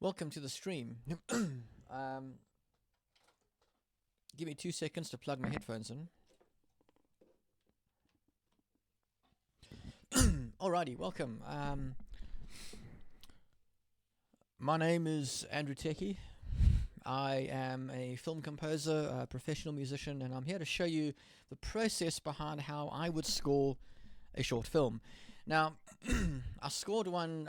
Welcome to the stream. Give me 2 seconds to plug my headphones in. Alrighty, welcome. My name is Andrew Techie. I am a film composer, a professional musician, and I'm here to show you the process behind how I would score a short film. Now, I scored one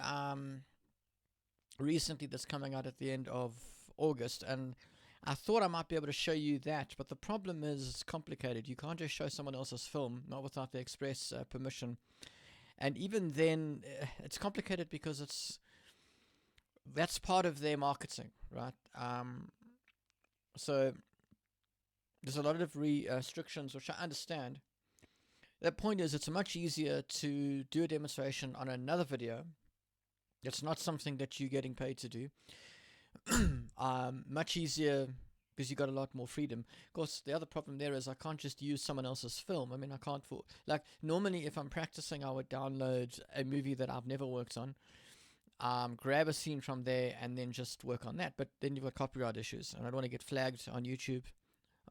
recently that's coming out at the end of August, and I thought I might be able to show you that, but the problem is it's complicated. You can't just show someone else's film, not without their express permission. And even then, it's complicated because that's part of their marketing, right? So there's a lot of restrictions, which I understand. The point is, it's much easier to do a demonstration on another video. It's not something that you're getting paid to do. Much easier because you got a lot more freedom. Of course, the other problem there is I can't just use someone else's film. I mean, I can't normally if I'm practicing, I would download a movie that I've never worked on, grab a scene from there, and then just work on that. But then you've got copyright issues, and I don't want to get flagged on YouTube,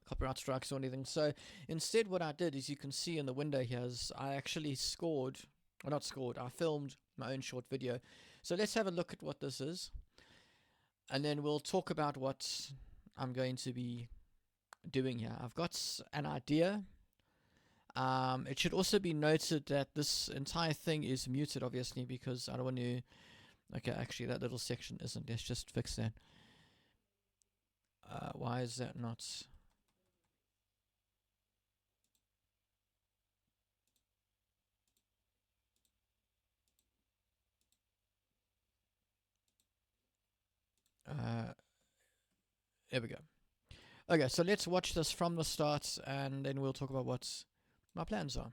copyright strikes or anything. So instead, what I did, as you can see in the window here, is I actually I filmed my own short video. So let's have a look at what this is, and then we'll talk about what I'm going to be doing here. I've got an idea. It should also be noted that this entire thing is muted, obviously, because I don't want to... Okay, actually, that little section isn't. Let's just fix that. Why is that not... there we go. Okay, so let's watch this from the start, and then we'll talk about what my plans are.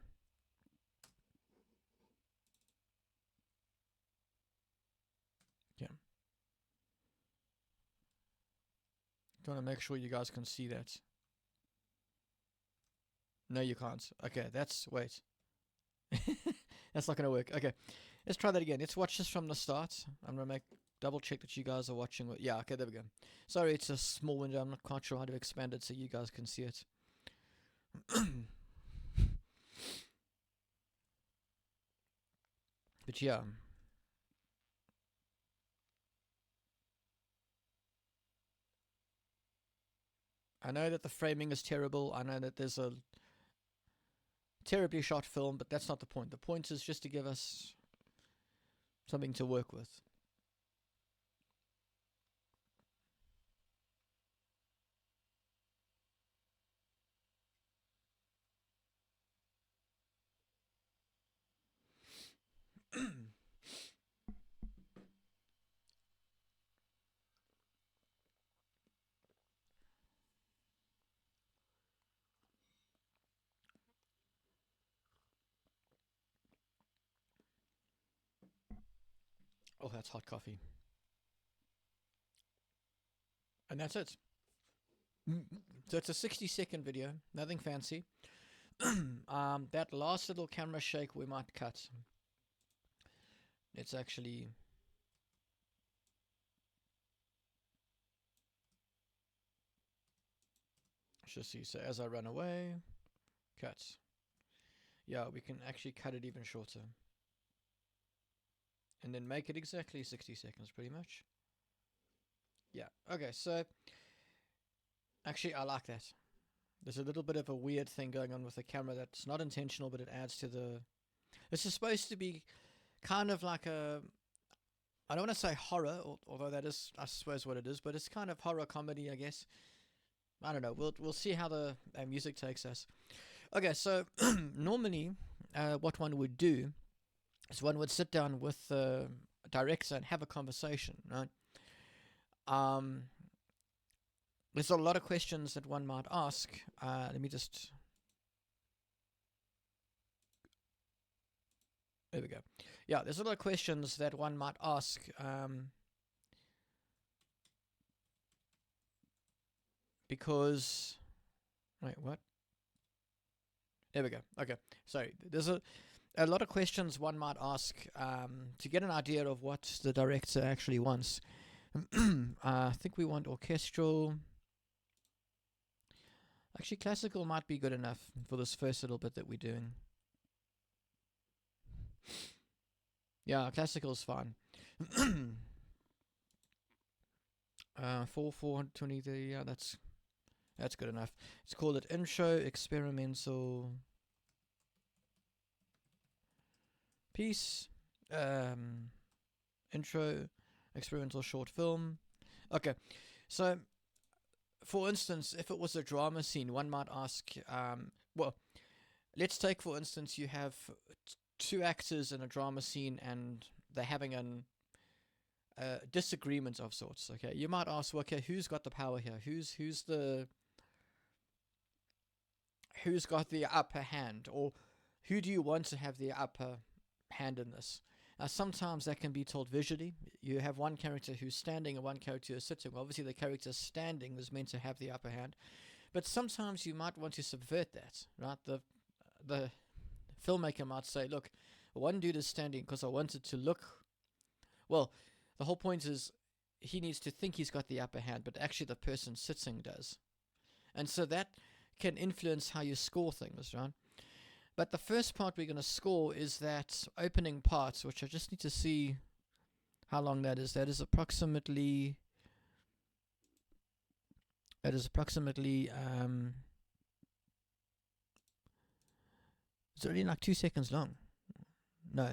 Yeah. Trying to make sure you guys can see that. No, you can't. Okay, wait. That's not going to work. Okay, let's try that again. Let's watch this from the start. I'm going to double check that you guys are watching. Yeah, okay, there we go. Sorry, it's a small window. I'm not quite sure how to expand it so you guys can see it. But yeah. I know that the framing is terrible. I know that there's a terribly shot film, but that's not the point. The point is just to give us something to work with. Oh, that's hot coffee. And that's it. So it's a 60-second video, nothing fancy. That last little camera shake we might cut. Let's actually... Just see. So as I run away, cut. Yeah, we can actually cut it even shorter. And then make it exactly 60 seconds, pretty much. Yeah, okay, so... Actually, I like that. There's a little bit of a weird thing going on with the camera that's not intentional, but it adds to the... This is supposed to be kind of like a... I don't want to say horror, although that is, I suppose, what it is, but it's kind of horror comedy, I guess. I don't know. We'll see how the music takes us. Okay, so normally what one would do is one would sit down with the director and have a conversation, right? There's a lot of questions that one might ask. Let me just... There we go. Yeah, there's a lot of questions that one might ask. Because... Wait, what? There we go. Okay, sorry. There's a lot of questions one might ask to get an idea of what the director actually wants. I think we want orchestral. Actually, classical might be good enough for this first little bit that we're doing. Yeah, classical's fine. 423. Yeah, that's good enough. Let's call it intro experimental piece. Intro experimental short film. Okay, so for instance, if it was a drama scene, one might ask, well, let's take for instance you have two actors in a drama scene and they're having an disagreement of sorts. Okay, you might ask, well, okay, who's got the power here? Who's got the upper hand, or who do you want to have the upper hand in this? Sometimes that can be told visually. You have one character who's standing and one character who's sitting. Obviously, the character standing is meant to have the upper hand, but sometimes you might want to subvert that, right? The filmmaker might say, look, one dude is standing because I want it to look, well, the whole point is he needs to think he's got the upper hand, but actually the person sitting does. And so that can influence how you score things, right? But the first part we're going to score is that opening part, which I just need to see how long that is. That is approximately it's only like 2 seconds long. No.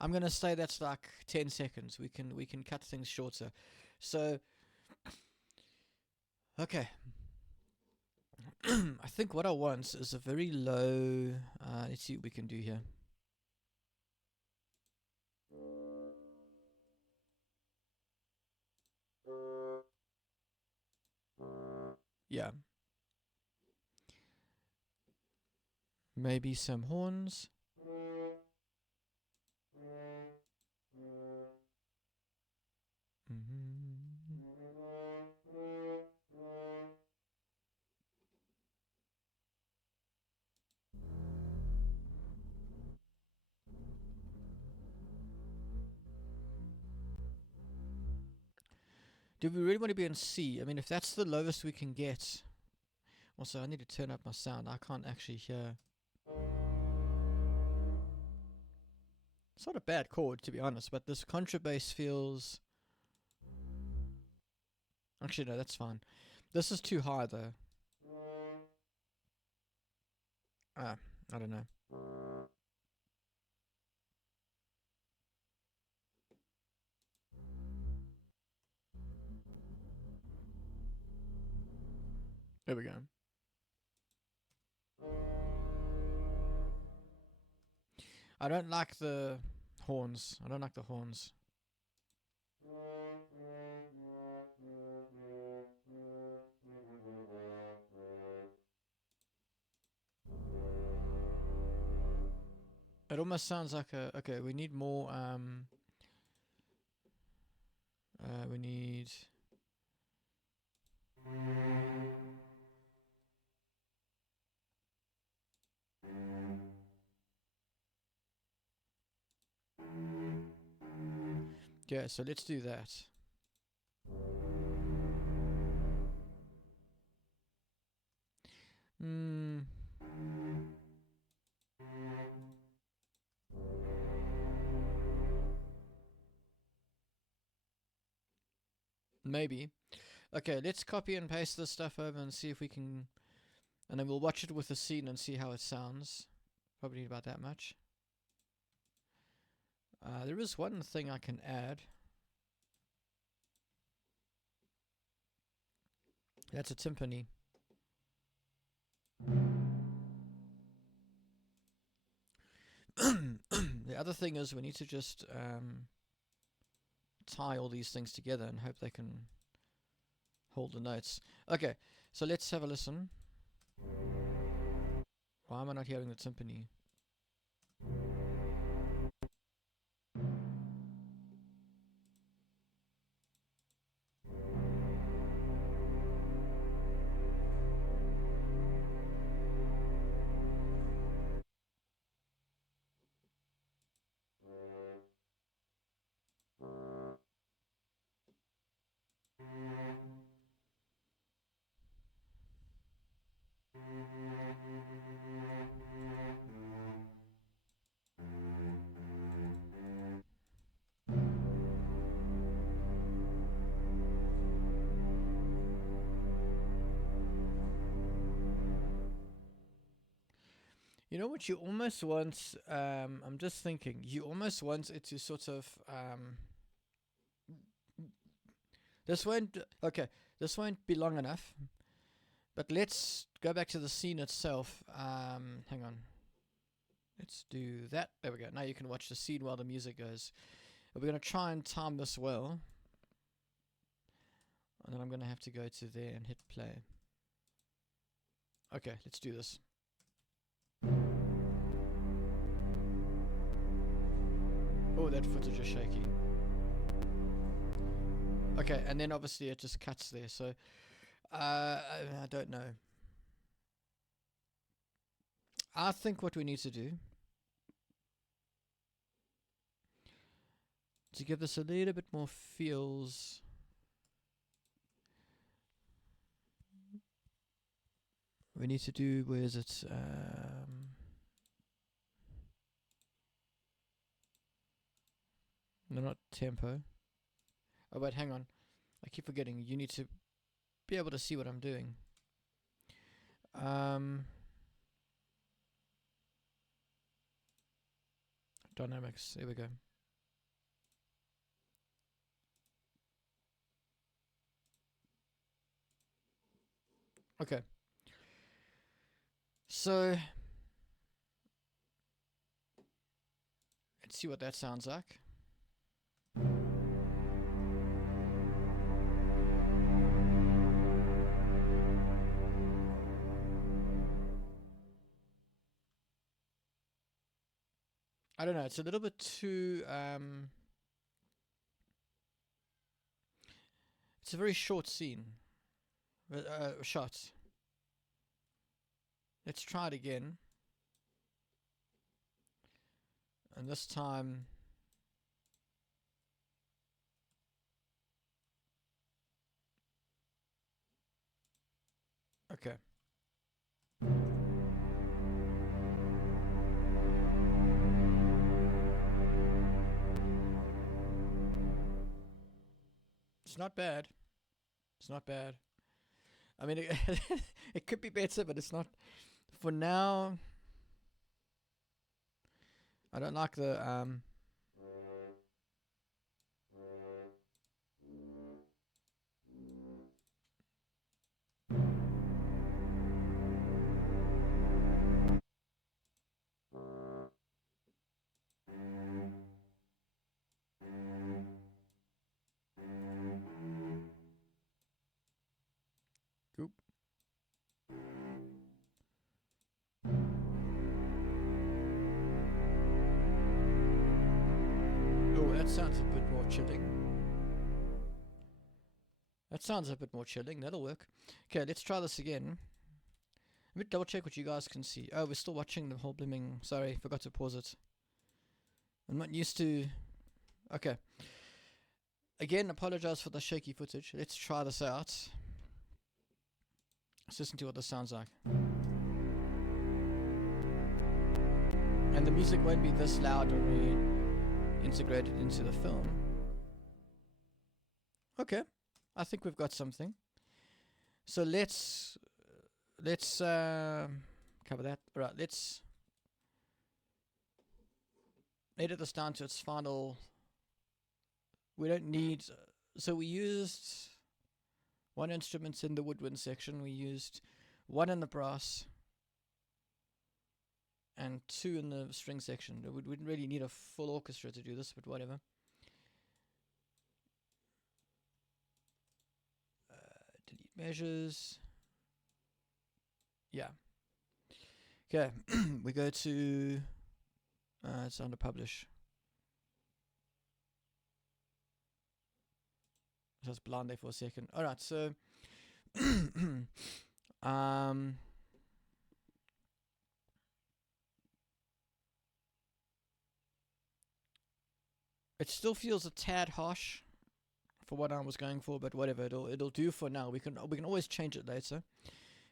I'm going to say that's like 10 seconds. We can cut things shorter. So okay. I think what I want is a very low, let's see what we can do here. Yeah. Maybe some horns. Do we really want to be in C? I mean, if that's the lowest we can get. Also, I need to turn up my sound. I can't actually hear. It's not a bad chord, to be honest, but this contrabass feels... Actually, no, that's fine. This is too high, though. I don't know. There we go. I don't like the horns. I don't like the horns. It almost sounds like a... Okay, we need more, we need... Yeah, so let's do that. Maybe. Okay, let's copy and paste this stuff over and see if we can... And then we'll watch it with the scene and see how it sounds. Probably about that much. There is one thing I can add. That's a timpani. The other thing is we need to just tie all these things together and hope they can hold the notes. Okay, so let's have a listen. Why am I not hearing the timpani? You know what you almost want? I'm just thinking. You almost want it to sort of this won't. Okay, this won't be long enough. But let's go back to the scene itself. Hang on. Let's do that. There we go. Now you can watch the scene while the music goes. We're going to try and time this well. And then I'm going to have to go to there and hit play. Okay, let's do this. Oh, that footage is shaky. Okay, and then obviously it just cuts there. So, I don't know. I think what we need to do to give this a little bit more feels. We need to do, where is it? No, not tempo. Oh, wait, hang on. I keep forgetting. You need to be able to see what I'm doing. Dynamics. There we go. Okay. So let's see what that sounds like. I don't know, it's a little bit too it's a very short scene. Shot. Let's try it again. And this time okay. It's not bad. It's not bad. I mean, it could be better, but it's not. For now, I don't like the Oop. Oh, that sounds a bit more chilling. That sounds a bit more chilling. That'll work. Okay, let's try this again. Let me double check what you guys can see. Oh, we're still watching the whole blooming. Sorry, forgot to pause it. I'm not used to. Okay. Again, apologize for the shaky footage. Let's try this out. Let's listen to what this sounds like. And the music won't be this loud when we integrate it into the film. Okay, I think we've got something. So let's cover that. All right, let's edit this down to its final. We don't need. So we used one instrument in the woodwind section. We used one in the brass and two in the string section. We wouldn't really need a full orchestra to do this, but whatever. Delete measures. Yeah. Okay, we go to. It's under publish. Just blind there for a second. All right, so it still feels a tad harsh for what I was going for, but whatever, it'll do for now. We can always change it later,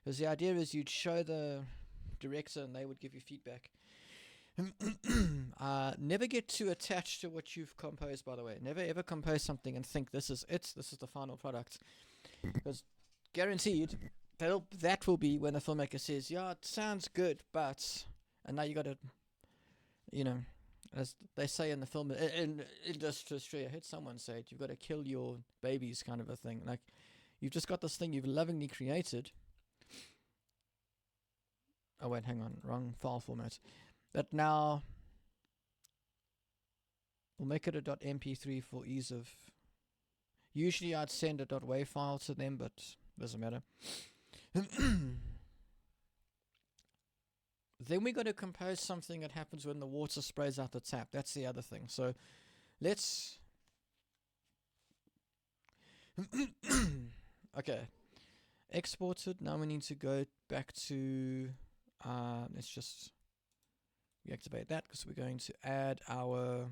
because the idea is you'd show the director and they would give you feedback. Never get too attached to what you've composed, by the way. Never ever compose something and think this is it, this is the final product, because guaranteed that will be when the filmmaker says, yeah, it sounds good, but, and now you got to, you know, as they say in the film in industry, I heard someone say it. You've got to kill your babies, kind of a thing. Like, you've just got this thing you've lovingly created. Oh wait, hang on, wrong file format. That now we'll make it a .mp3 for ease of. Usually I'd send a .wav file to them, but doesn't matter. Then we got to compose something that happens when the water sprays out the tap. That's the other thing. So let's. Okay, exported. Now we need to go back to. Let's just reactivate that because we're going to add our.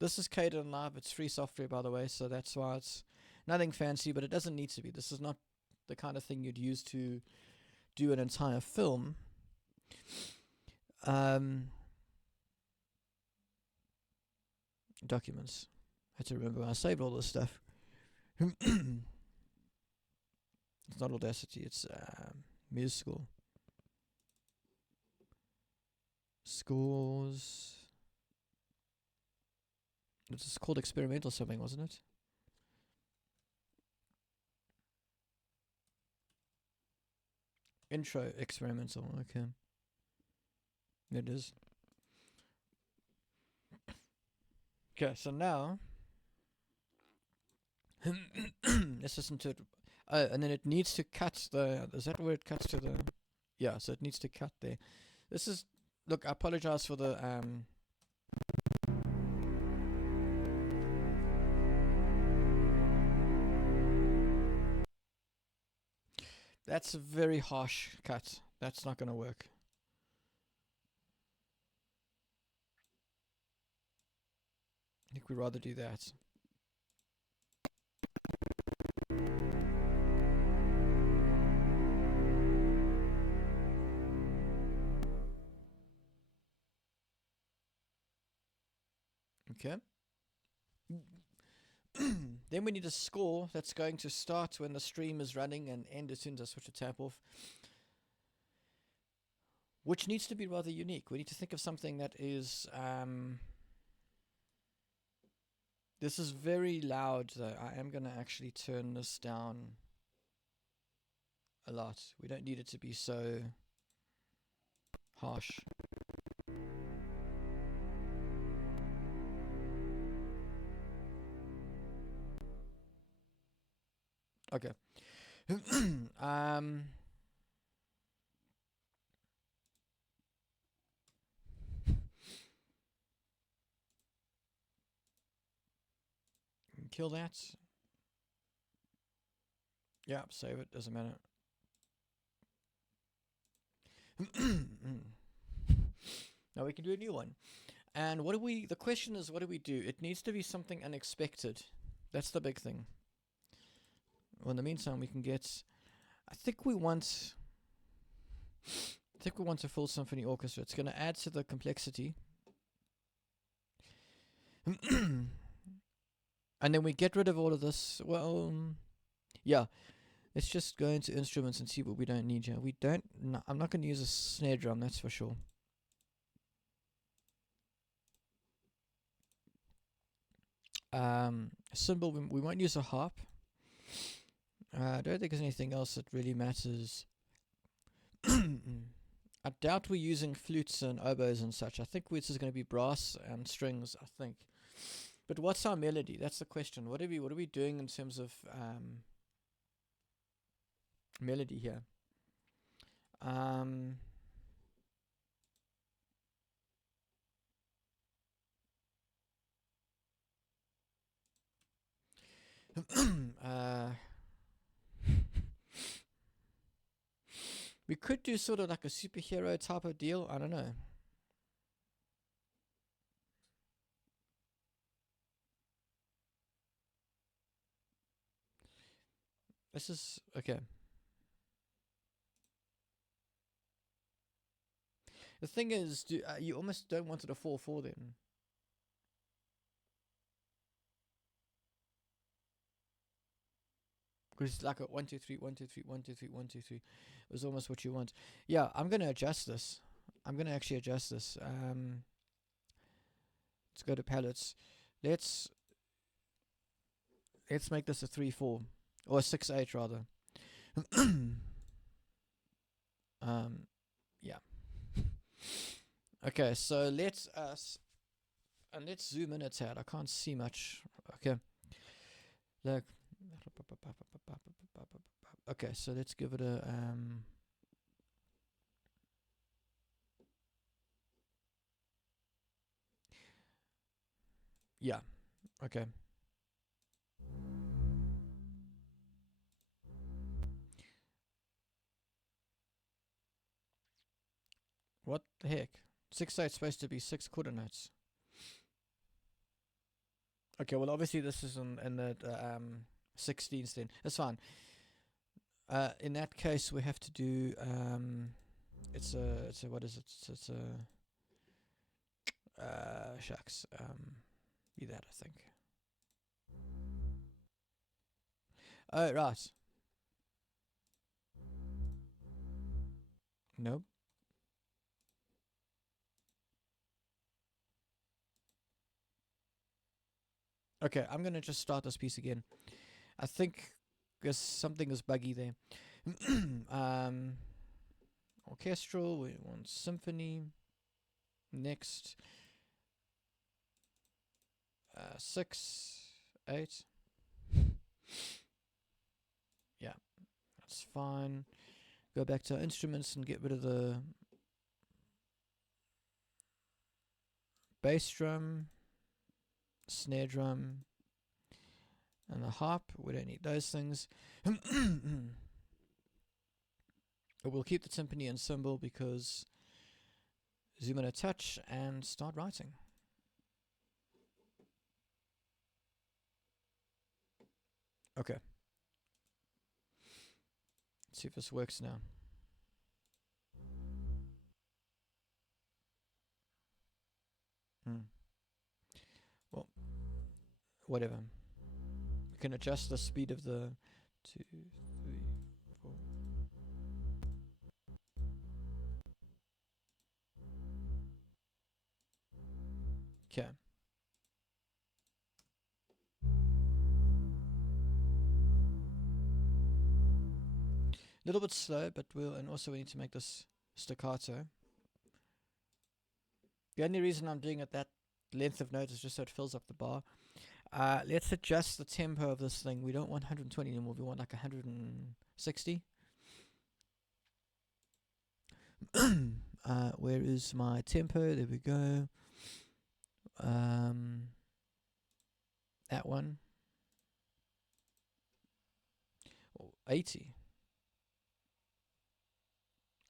This is Kdenlive. It's free software, by the way, so that's why it's nothing fancy, but it doesn't need to be. This is not the kind of thing you'd use to do an entire film. Documents. I had to remember I saved all this stuff. It's not Audacity, it's MuseScore. Scores. It's called experimental something, wasn't it? Intro experimental, okay. It is. Okay, so now let's listen to it. And then it needs to cut the. Is that where it cuts to the? Yeah, so it needs to cut there. This is. Look, I apologize for the. That's a very harsh cut. That's not going to work. I think we'd rather do that. Okay. Then we need a score that's going to start when the stream is running and end as soon as I switch the tap off. Which needs to be rather unique. We need to think of something that is... this is very loud though. I am going to actually turn this down a lot. We don't need it to be so harsh. Okay. Kill that. Yeah, save it, doesn't matter. Now we can do a new one. And what do we, the question is, what do we do? It needs to be something unexpected. That's the big thing. Well, in the meantime, we can get, I think we want a full symphony orchestra. It's going to add to the complexity. And then we get rid of all of this. Well, yeah. Let's just go into instruments and see what we don't need here. We don't, no, I'm not going to use a snare drum, that's for sure. Cymbal, we won't use a harp. I don't think there's anything else that really matters. I doubt we're using flutes and oboes and such. I think this is going to be brass and strings, I think. But what's our melody? That's the question. What are we doing in terms of melody here? We could do sort of like a superhero type of deal. I don't know. This is okay. The thing is, you almost don't want it to 4/4 then. Because it's like a 1 2 3 1 2 3 1 2 3 1 2 3. It was almost what you want. Yeah, I'm gonna adjust this. I'm gonna actually adjust this. Let's go to palettes. Let's make this a 3/4 or a 6/8 rather. Yeah. Okay, so let's zoom in a tad. I can't see much. Okay. Look. Okay, so let's give it a yeah. Okay. What the heck? 6/8 supposed to be 6 quarter notes. Okay, well obviously this is in the 16th then. That's fine. In that case we have to do it's a what is it? It's a shucks. Be that I think. Oh right. Nope. Okay, I'm gonna just start this piece again. I think there's something is buggy there. Orchestral, we want symphony. Next. 6, 8. Yeah, that's fine. Go back to our instruments and get rid of the bass drum, snare drum, and the harp. We don't need those things. We'll keep the timpani and cymbal because zoom in a touch and start writing. Okay. Let's see if this works now. Well, whatever. We can adjust the speed of the 2, 3, 4. Okay. A little bit slow, but and also we need to make this staccato. The only reason I'm doing it that length of note is just so it fills up the bar. Let's adjust the tempo of this thing. We don't want 120 anymore. We want like 160. Where is my tempo? There we go. That one. 80.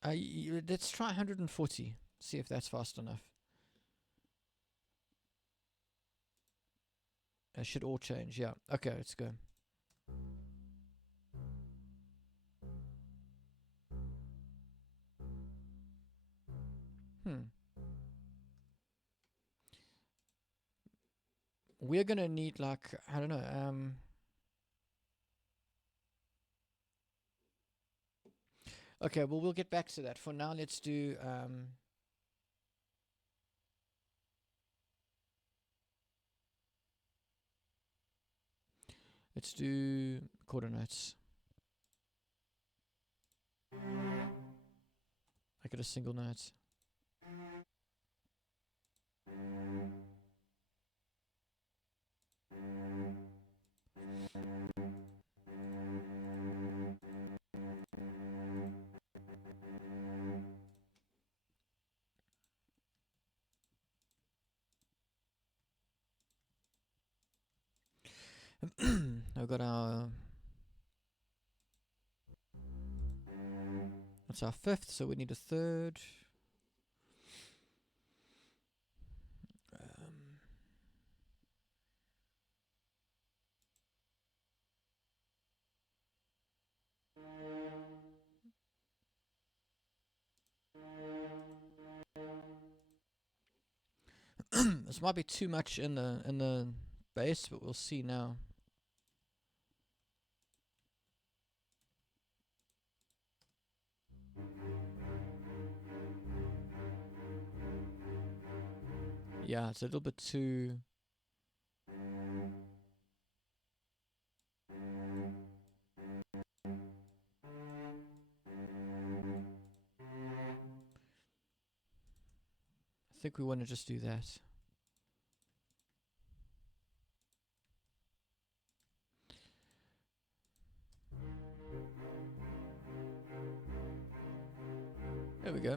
Let's try 140. See if that's fast enough. It should all change. Yeah. Okay, let's go. We're gonna need like I don't know. Okay, well we'll get back to that. For now, let's do quarter notes. Make it a single note. I've got our that's our fifth, so we need a third. This might be too much in the bass, but we'll see now. Yeah, it's a little bit too. I think we want to just do that. There we go.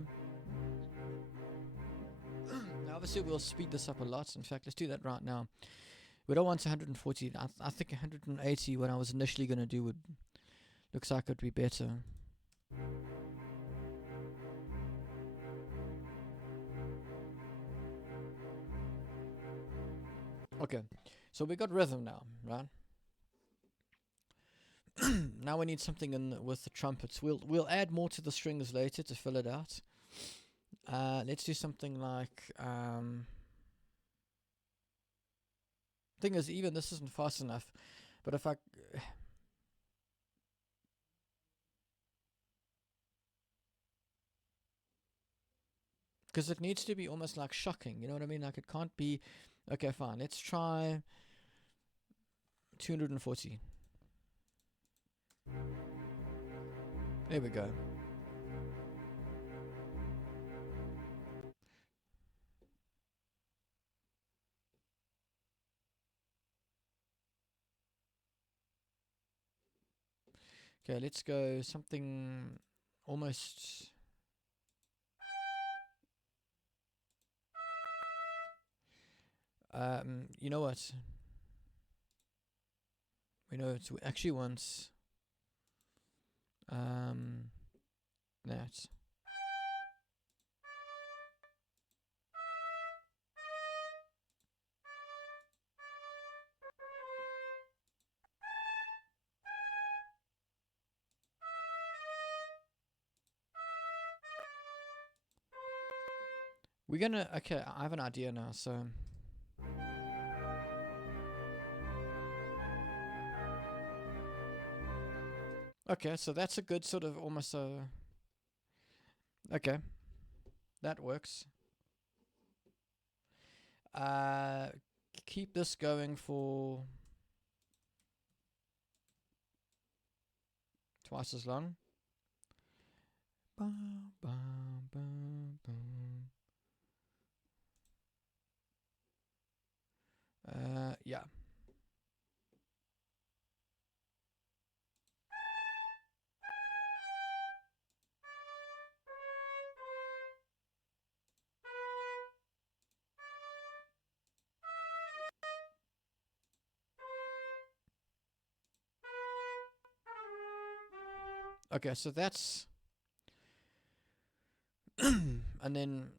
Now obviously we'll speed this up a lot. In fact, let's do that right now. We don't want 140. I think 180 what I was initially going to do would looks like it would be better. Okay, so we got rhythm now, right? Now we need something in with the trumpets. We'll add more to the strings later to fill it out. Let's do something like thing is, even this isn't fast enough, but if I because it needs to be almost like shocking, you know what I mean? Like it can't be. Okay, fine. Let's try 240. There we go. Okay, let's go something almost. You know what? We know it actually wants that. We're gonna. Okay, I have an idea now. So. Okay, so that's a good sort of almost a. Okay, that works. Keep this going for twice as long. Yeah. Okay, so that's and then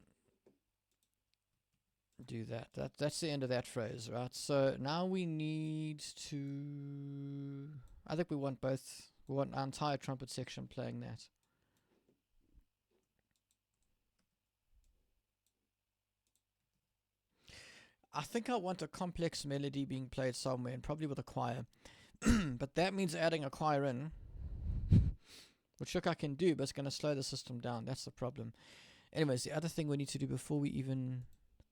do that. That's the end of that phrase, right? So now we need to. I think we want both. We want our entire trumpet section playing that. I think I want a complex melody being played somewhere, and probably with a choir. But that means adding a choir in, which look I can do, but it's going to slow the system down. That's the problem. Anyways, the other thing we need to do before we even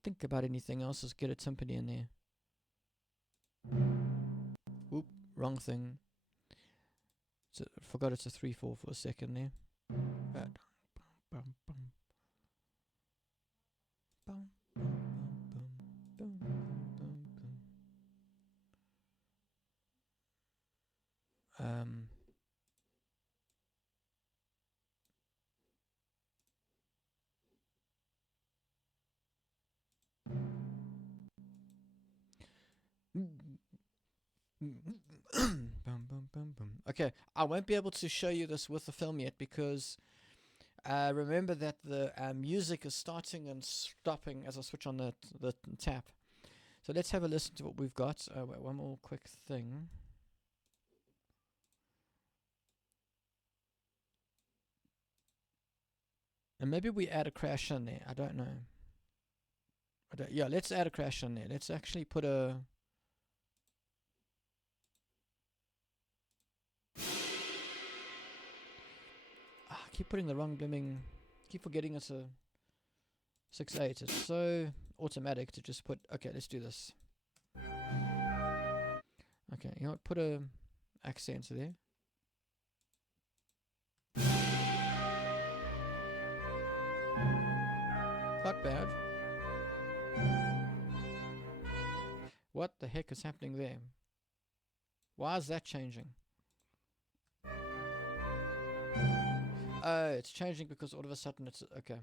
think about anything else is get a timpani in there. Oop, wrong thing. Forgot it's a 3/4 for a second there. Okay, I won't be able to show you this with the film yet because remember that the music is starting and stopping as I switch on the tap. So let's have a listen to what we've got. Wait, one more quick thing. And maybe we add a crash in there. I don't know. Yeah, let's add a crash in there. Let's actually put a. I keep putting the wrong blooming. Keep forgetting it's a 6/8. It's so automatic to just put, okay, let's do this. Okay, you know what, put a accent there. Not bad. What the heck is happening there? Why is that changing? Oh, it's changing because all of a sudden it's... Okay,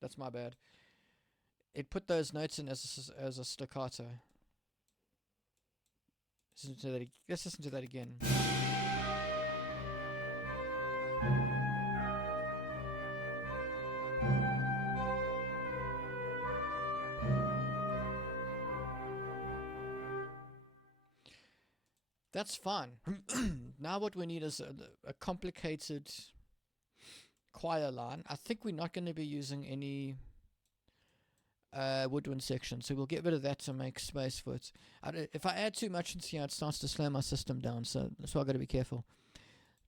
that's my bad. It put those notes in as a staccato. Let's listen to that again. That's fine. Now what we need is a complicated choir line. I think we're not going to be using any woodwind section, so we'll get rid of that to make space for it. If I add too much into here, it starts to slow my system down, so that's why I've got to be careful.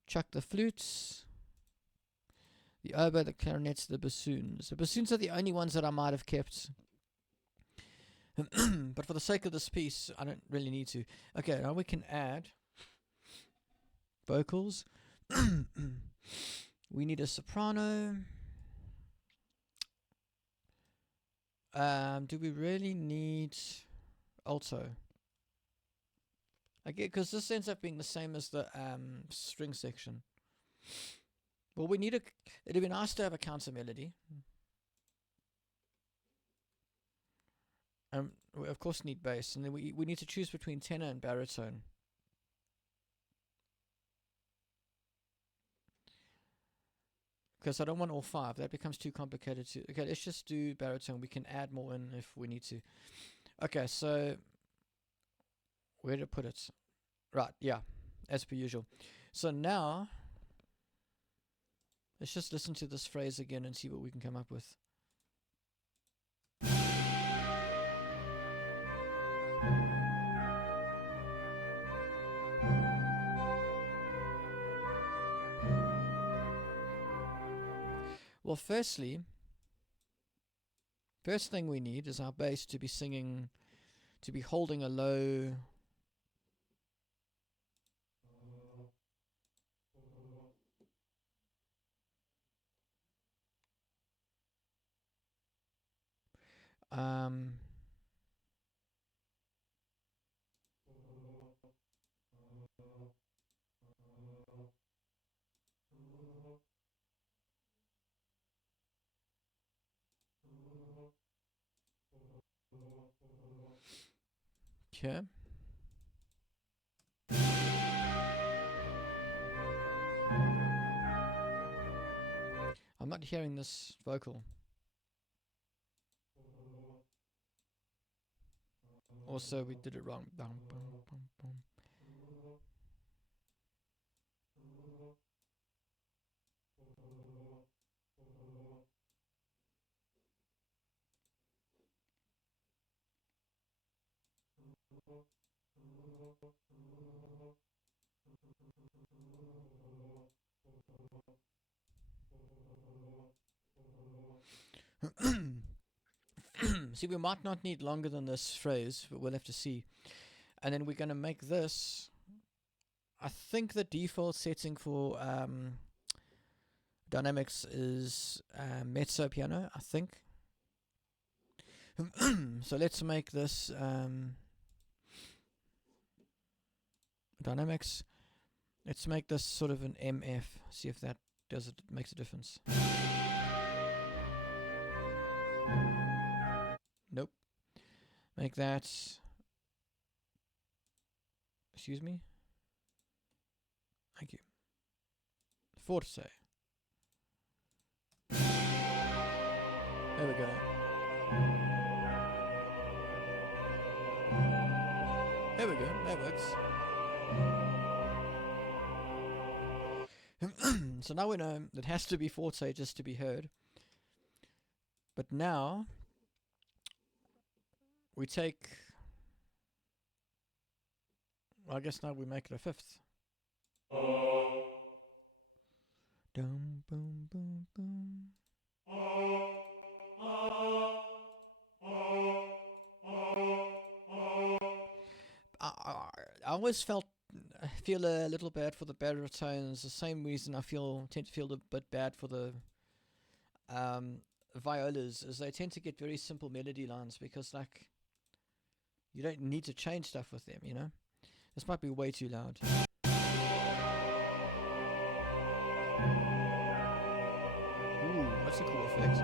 Chuck the flutes, the oboe, the clarinets, the bassoons. The bassoons are the only ones that I might have kept. But for the sake of this piece, I don't really need to. Okay, now we can add vocals. We need a soprano. Do we really need alto? I get, because this ends up being the same as the string section. Well, we need a... It'd be nice to have a counter melody. We of course need bass, and then we need to choose between tenor and baritone. Because I don't want all five. That becomes too complicated to... Okay, let's just do baritone. We can add more in if we need to. Okay, so... Where to put it? Right, yeah. As per usual. So now... Let's just listen to this phrase again and see what we can come up with. Well, first thing we need is our bass to be singing, to be holding a low... Okay. I'm not hearing this vocal. Also, we did it wrong. Bum, bum, bum, bum. See, we might not need longer than this phrase, but we'll have to see. And then we're going to make this... I think the default setting for dynamics is mezzo piano, I think. So let's make this dynamics. Let's make this sort of an MF. See if that makes a difference. Nope. Make that... Excuse me? Thank you. Forte. There we go. There we go. That works. So now we know it has to be forte just to be heard. But now we take... Well, I guess now we make it a fifth. Dum boom boom boom. I always feel a little bad for the baritones. The same reason I tend to feel a bit bad for the um, violas, is they tend to get very simple melody lines because like you don't need to change stuff with them. You know, this might be way too loud. Ooh, that's a cool effect.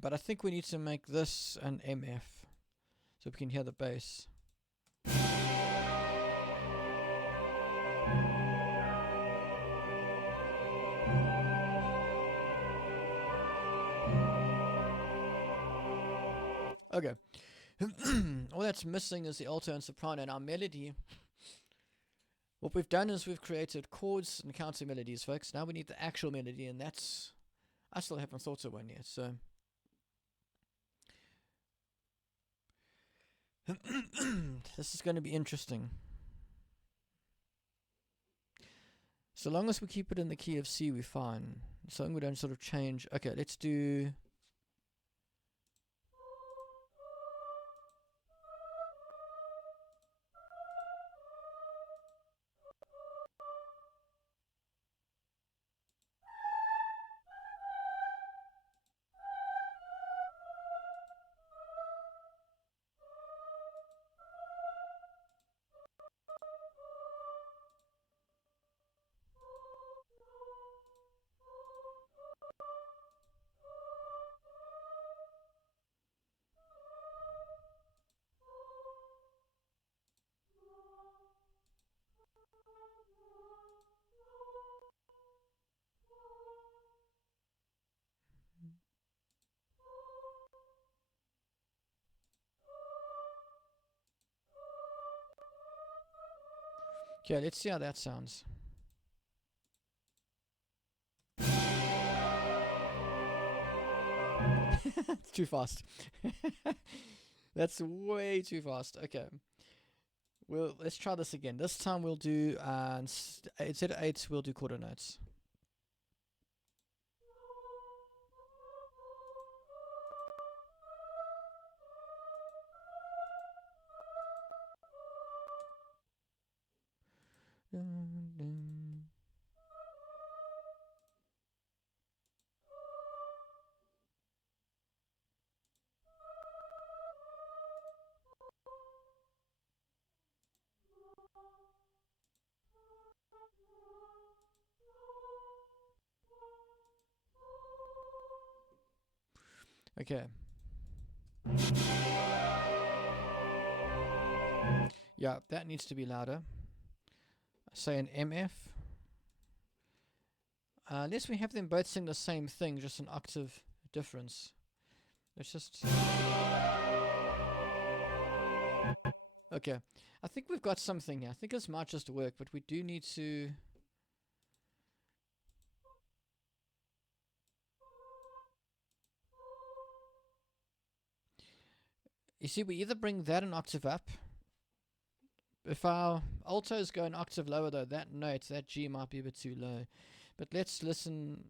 But I think we need to make this an MF so we can hear the bass. Okay. All that's missing is the alto and soprano, and our melody. What we've done is we've created chords and counter melodies, folks. Now we need the actual melody, and that's... I still haven't thought of one yet, so... This is going to be interesting. So long as we keep it in the key of C, we're fine. So long we don't sort of change... Okay, let's do... Okay, let's see how that sounds. It's too fast. That's way too fast. Okay. Well, let's try this again. This time we'll do instead of 8, we'll do quarter notes. Okay. Yeah, that needs to be louder. Say an MF. Unless we have them both sing the same thing, just an octave difference. Let's just... Okay. I think we've got something here. I think this might just work, but we do need to... You see, we either bring that an octave up. If our altos go an octave lower though, that note, that G might be a bit too low. But let's listen.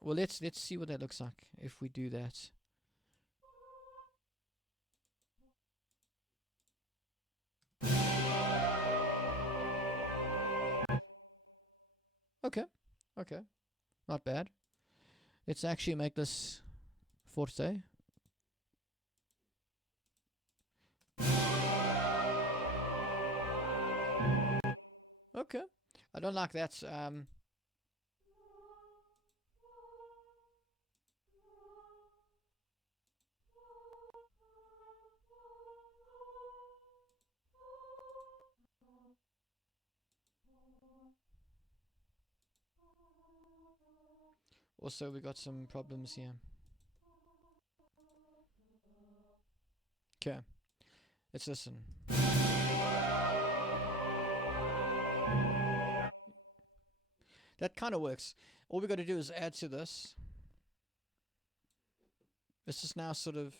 Well, let's see what that looks like if we do that. Okay. Okay. Not bad. Let's actually make this forte. Okay. I don't like that. Also, we got some problems here. Okay. Let's listen. That kind of works. All we got to do is add to this. This is now sort of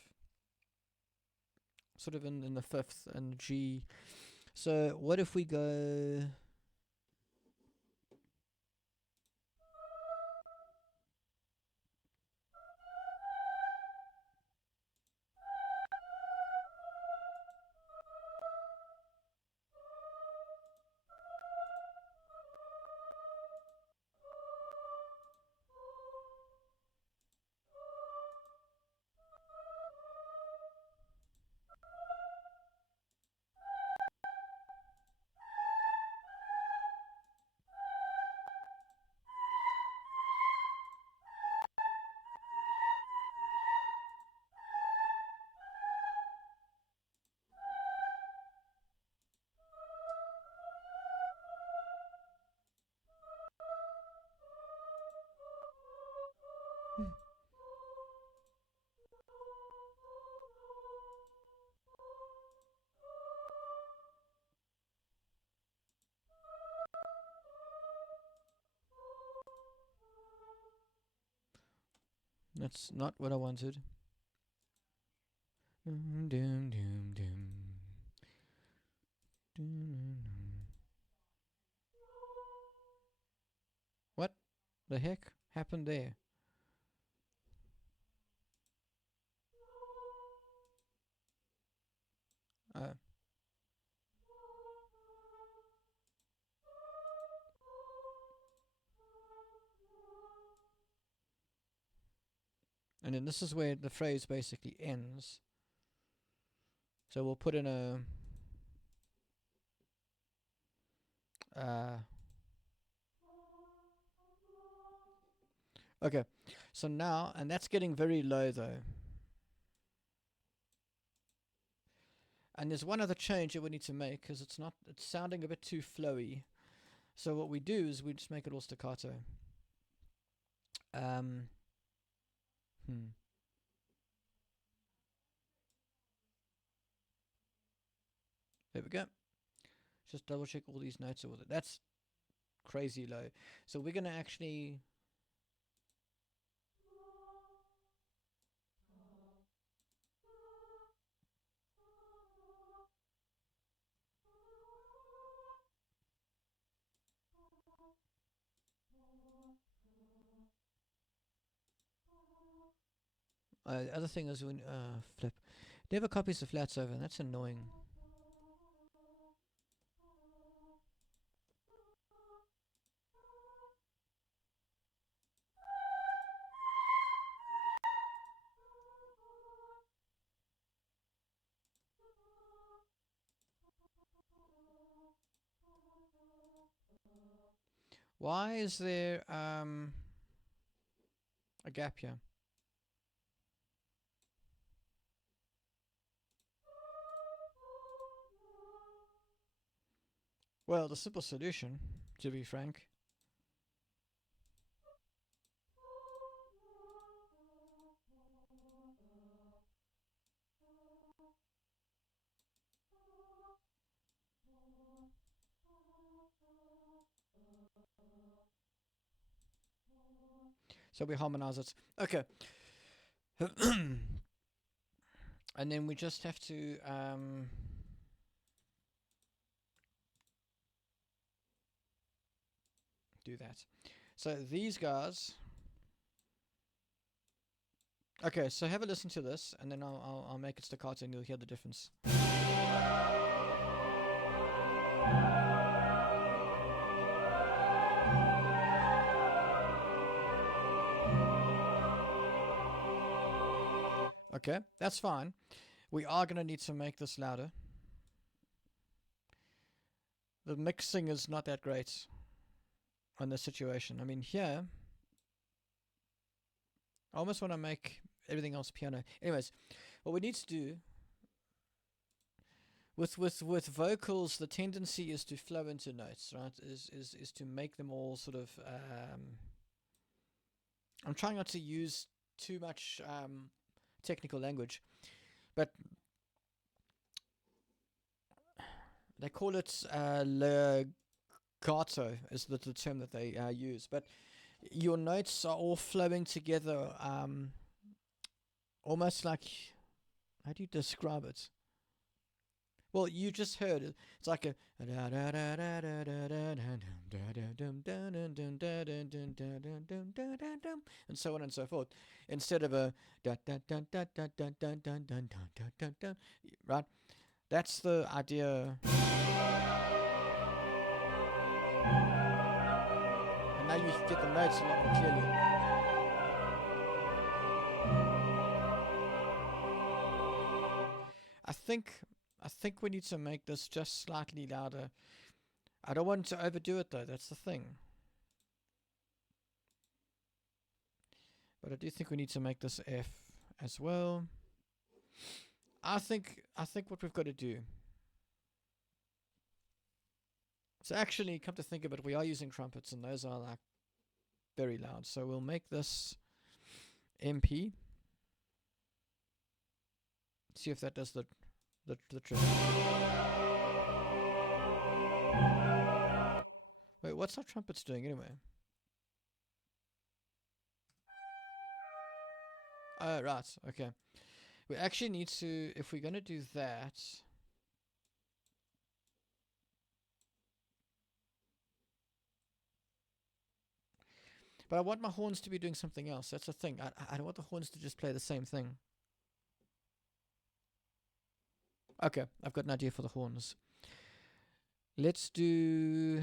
in the 5th and G. So what if we go... That's not what I wanted. Doom, doom, doom, doom. What the heck happened there? Oh. And then this is where the phrase basically ends. So we'll put in a okay. So now, and that's getting very low though. And there's one other change that we need to make because it's sounding a bit too flowy. So what we do is we just make it all staccato. Hmm. There we go. Just double check all these notes with it. That's crazy low. So we're gonna actually the other thing is when flip. Never copies the flats over, and that's annoying. Why is there a gap here? Well, the simple solution, to be frank. So we harmonize it. Okay. And then we just have to do that. So these guys. Okay, so have a listen to this, and then I'll make it staccato, and you'll hear the difference. Okay, that's fine. We are going to need to make this louder. The mixing is not that great on this situation. I mean, here, I almost want to make everything else piano. Anyways, what we need to do with vocals, the tendency is to flow into notes, right? Is to make them all sort of. I'm trying not to use too much technical language, but they call it legato is the term that they use. But your notes are all flowing together, almost like, how do you describe it? Well, you just heard it. It's like a and so on and so forth. Instead of a right? That's the idea. And now you get the notes a lot more clearly. I think we need to make this just slightly louder. I don't want to overdo it though, that's the thing. But I do think we need to make this F as well. I think what we've got to do. So actually, come to think of it, we are using trumpets, and those are like very loud. So we'll make this MP. See if that does the trick. Wait, what's our trumpets doing anyway? Oh, right. Okay. We actually need to, if we're going to do that. But I want my horns to be doing something else. That's the thing. I don't want the horns to just play the same thing. Okay, I've got an idea for the horns. Let's do...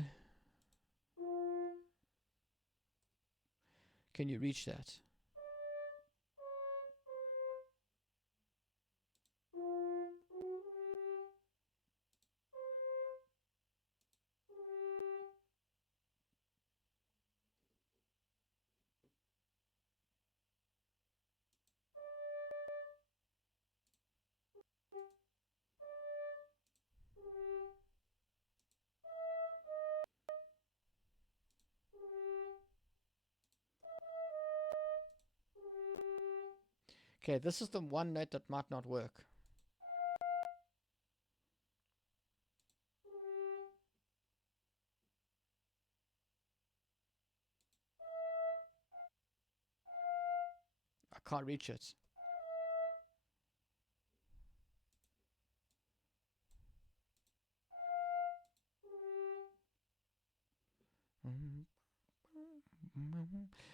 Can you reach that? Okay, this is the one note that might not work. I can't reach it.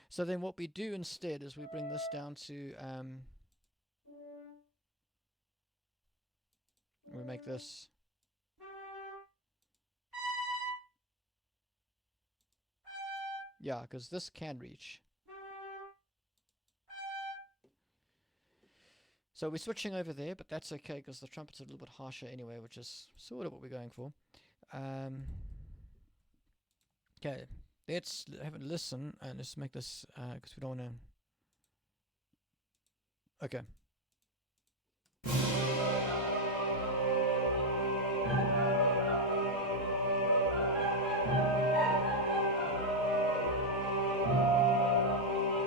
So then what we do instead is we bring this down to... we make this... Yeah, because this can reach. So we're switching over there, but that's okay because the trumpet's a little bit harsher anyway, which is sort of what we're going for. Okay, let's have a listen and let's make this because we don't want to. Okay.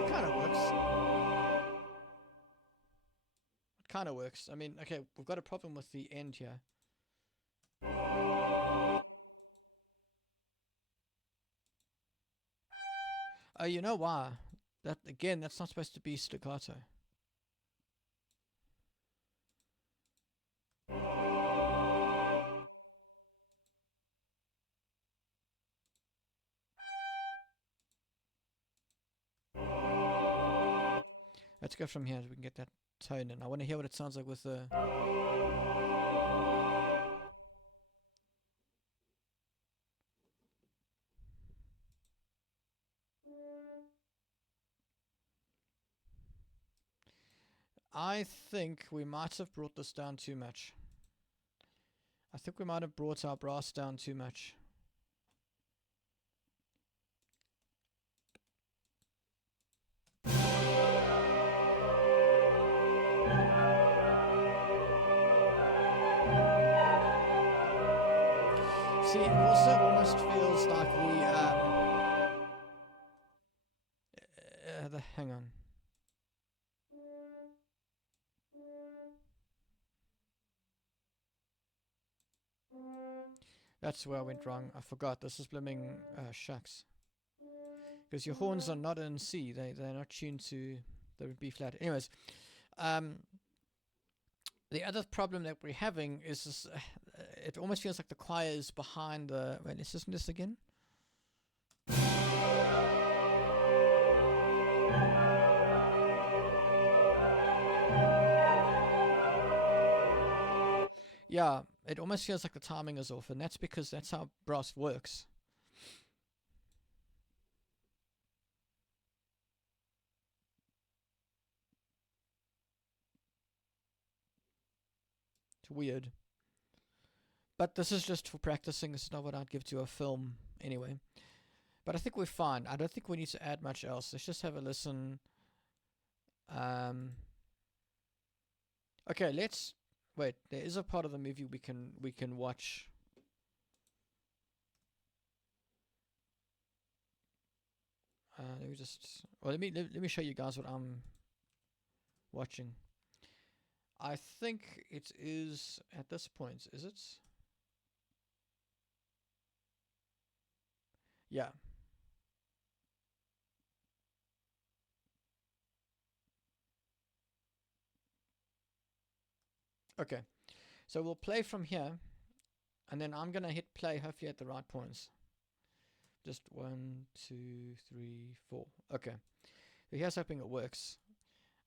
It kind of works. It kind of works. I mean, okay, we've got a problem with the end here. Oh, you know why? That again, that's not supposed to be staccato. Let's go from here so we can get that tone in. I want to hear what it sounds like with the... I think we might have brought this down too much. I think we might have brought our brass down too much. See, it also almost feels like hang on. That's where I went wrong. I forgot. This is blooming shucks. Because your horns are not in C. They're not tuned to the B flat. Anyways, the other problem that we're having is this, it almost feels like the choir is behind the... Wait, let's listen to this again. Yeah, it almost feels like the timing is off, and that's because that's how brass works. It's weird. But this is just for practicing. This is not what I'd give to a film anyway. But I think we're fine. I don't think we need to add much else. Let's just have a listen. Okay, let's... Wait, there is a part of the movie we can watch. Let me just... Well, let me show you guys what I'm watching. I think it is at this point, is it? Yeah. Okay, so we'll play from here, and then I'm gonna hit play, hopefully at the right points. Just 1, 2, 3, 4. Okay, so here's hoping it works.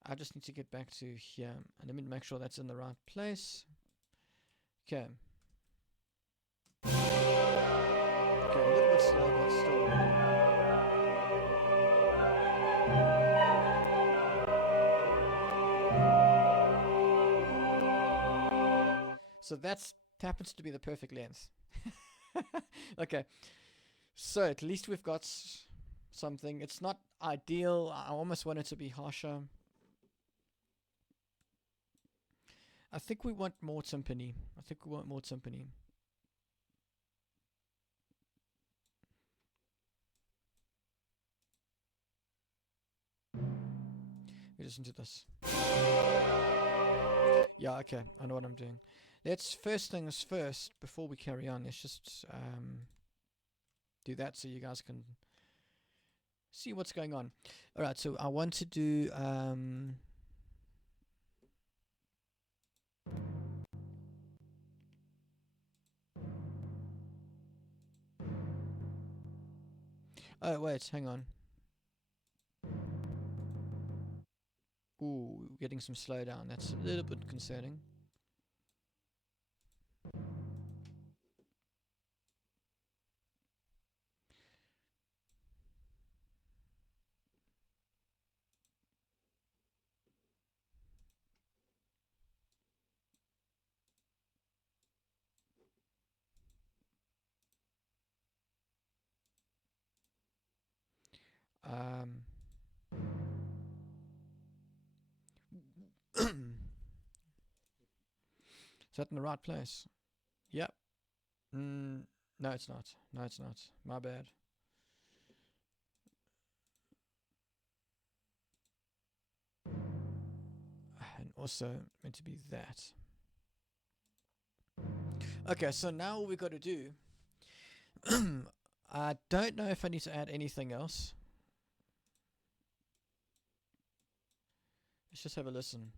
I just need to get back to here, and let me make sure that's in the right place. Okay. Okay, a little bit slow, but still. So that happens to be the perfect length. Okay, so at least we've got something. It's not ideal. I almost want it to be harsher. I think we want more timpani. We listen to this. Yeah, okay, I know what I'm doing. Let's first things first, before we carry on, let's just do that so you guys can see what's going on. Alright, so I want to do oh wait, hang on. Ooh, getting some slowdown. That's a little bit concerning. Is that in the right place? Yep. No, it's not. No, it's not. My bad. And also meant to be that. Okay, so now all we got to do. I don't know if I need to add anything else. Let's just have a listen.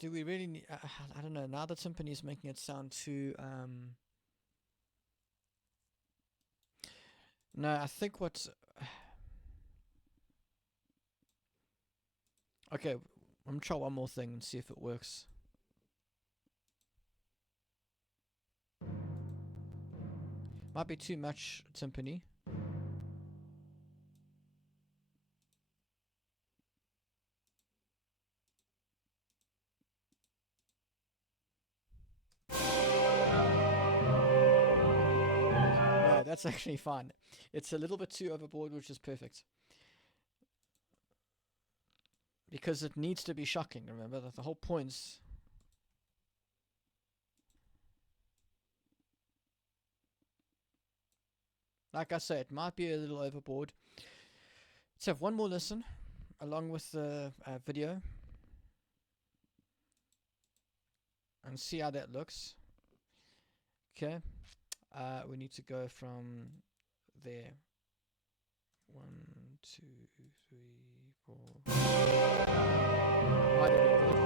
Do we really need... I don't know. Now the timpani is making it sound too... No, I think what's... Okay, I'm going to try one more thing and see if it works. Might be too much timpani. No, that's actually fine. It's a little bit too overboard, which is perfect. Because it needs to be shocking, remember? That the whole point's... Like I say, it might be a little overboard. Let's have one more listen, along with the video. And see how that looks. Okay. We need to go from there. 1, 2, 3, 4. Might have been good.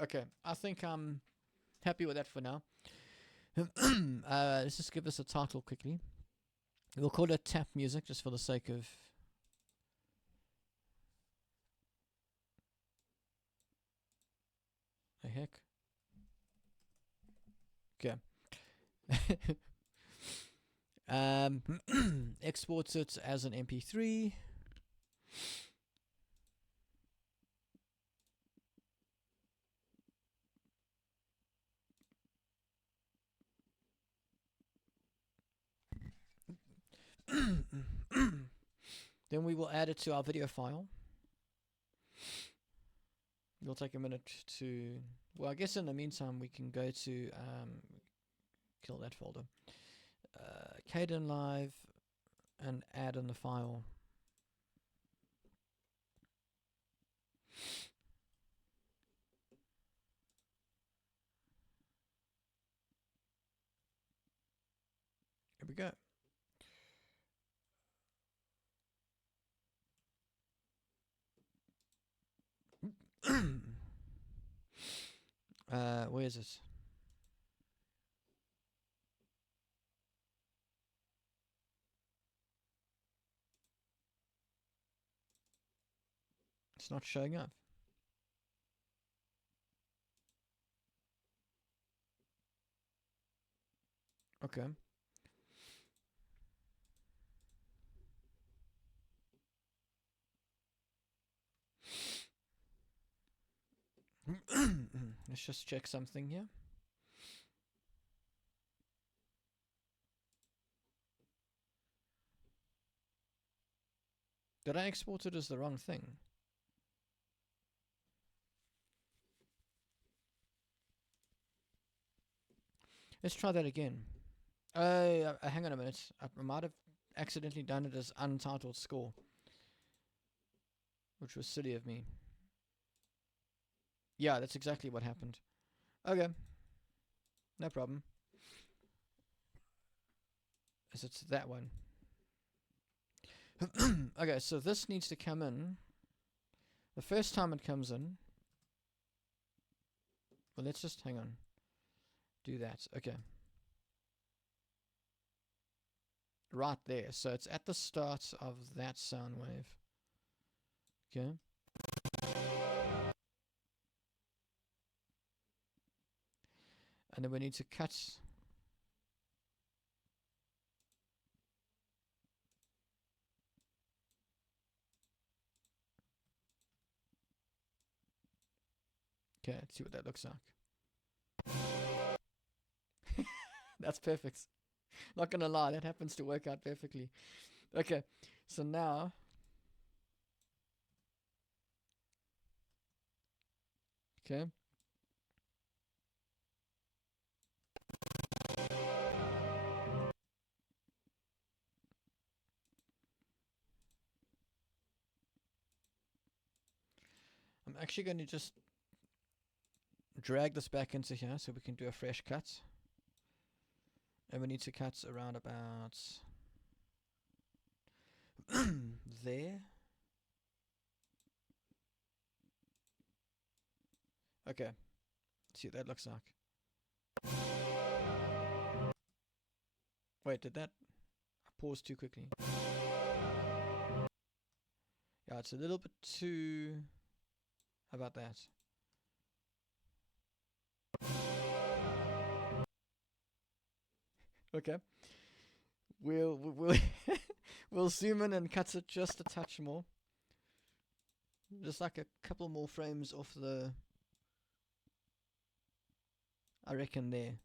Okay, I think I'm happy with that for now. Let's just give this a title quickly. We'll call it tap music just for the sake of... The heck? Okay. Exports it as an MP3. Then we will add it to our video file. It'll take a minute to... Well, I guess in the meantime we can go to kill that folder. Kdenlive, and add in the file. Here we go. Where is it? It's not showing up. Okay. Let's just check something here. Did I export it as the wrong thing? Let's try that again. Hang on a minute. I might have accidentally done it as untitled score, which was silly of me. Yeah, that's exactly what happened. Okay. No problem. Is it that one? Okay, so this needs to come in. The first time it comes in. Well, let's just hang on. Do that. Okay. Right there. So it's at the start of that sound wave. Okay. And then we need to cut. Okay, let's see what that looks like. That's perfect. Not gonna lie, that happens to work out perfectly. Okay, so now okay. I'm actually going to just drag this back into here so we can do a fresh cut. And we need to cut around about there. Okay. Let's see what that looks like. Wait, did that? I paused too quickly. Yeah, it's a little bit too... How about that? Okay. We'll we'll zoom in and cut it just a touch more. Just like a couple more frames off the... I reckon there.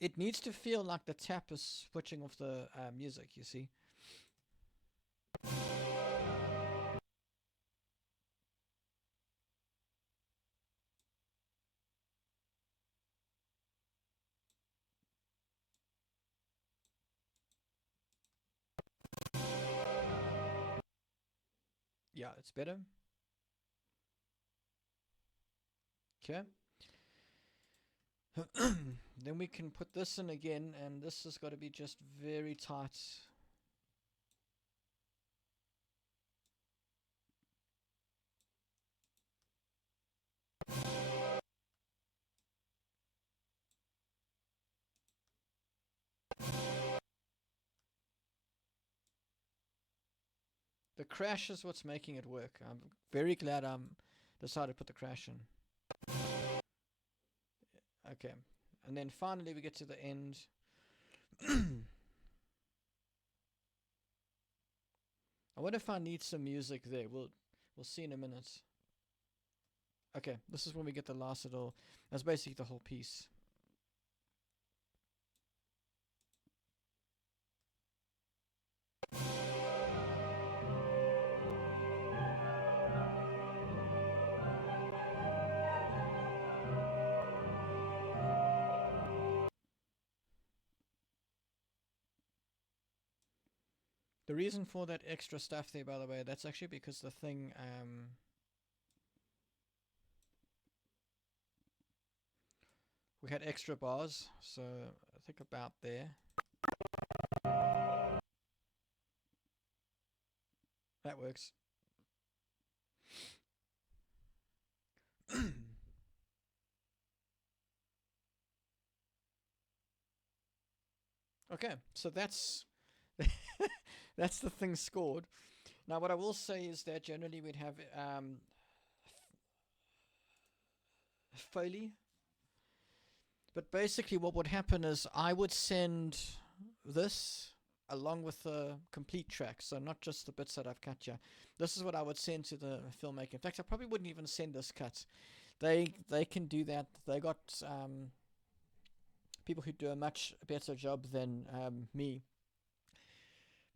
It needs to feel like the tap is switching off the music, you see. Yeah, it's better. Okay. Then we can put this in again, and this has got to be just very tight. The crash is what's making it work. I'm very glad I decided to put the crash in. Okay. And then finally we get to the end. I wonder if I need some music there. We'll see in a minute. Okay, this is when we get the last little... That's basically the whole piece. The reason for that extra stuff there, by the way, that's actually because the thing, we had extra bars, so I think about there. That works. Okay, so that's that's the thing scored. Now, what I will say is that generally we'd have Foley, but basically what would happen is I would send this along with the complete track, so not just the bits that I've cut here. This is what I would send to the filmmaker. In fact, I probably wouldn't even send this cut. They can do that. They got people who do a much better job than me.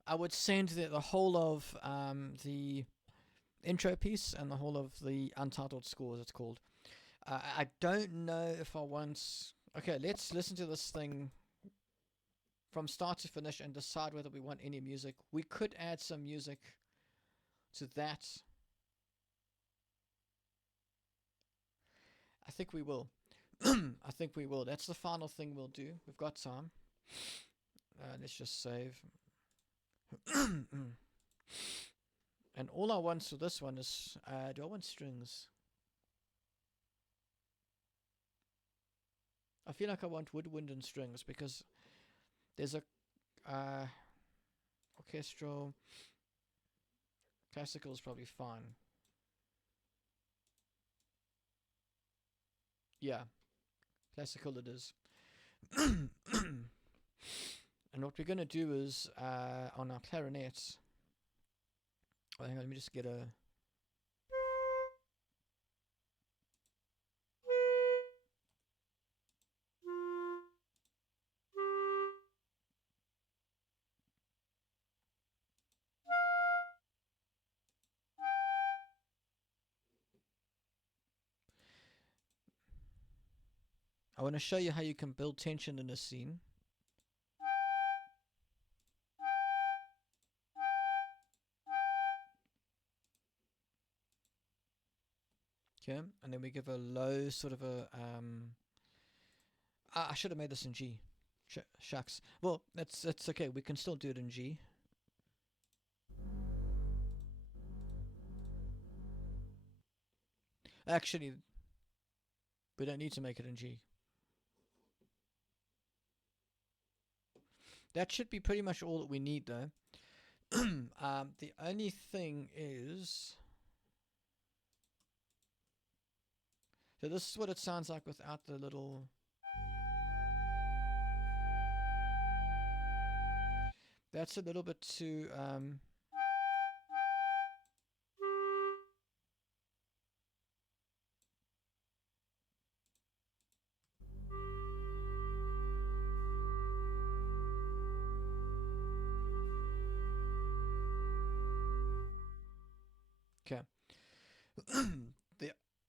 I would send the whole of the intro piece and the whole of the untitled score, as it's called. I don't know if I want... Okay, let's listen to this thing from start to finish and decide whether we want any music. We could add some music to that. I think we will. I think we will. That's the final thing we'll do. We've got time. Let's just save. And all I want for this one is, do I want strings? I feel like I want woodwind and strings because there's a orchestral. Classical is probably fine. Yeah, classical it is. And what we're going to do is, on our clarinets, oh, hang on, let me just get a... I want to show you how you can build tension in a scene. Okay, and then we give a low sort of a I should have made this in G. Shucks. Well, that's okay. We can still do it in G. Actually, we don't need to make it in G. That should be pretty much all that we need, though. The only thing is... So this is what it sounds like without the little... That's a little bit too... Okay.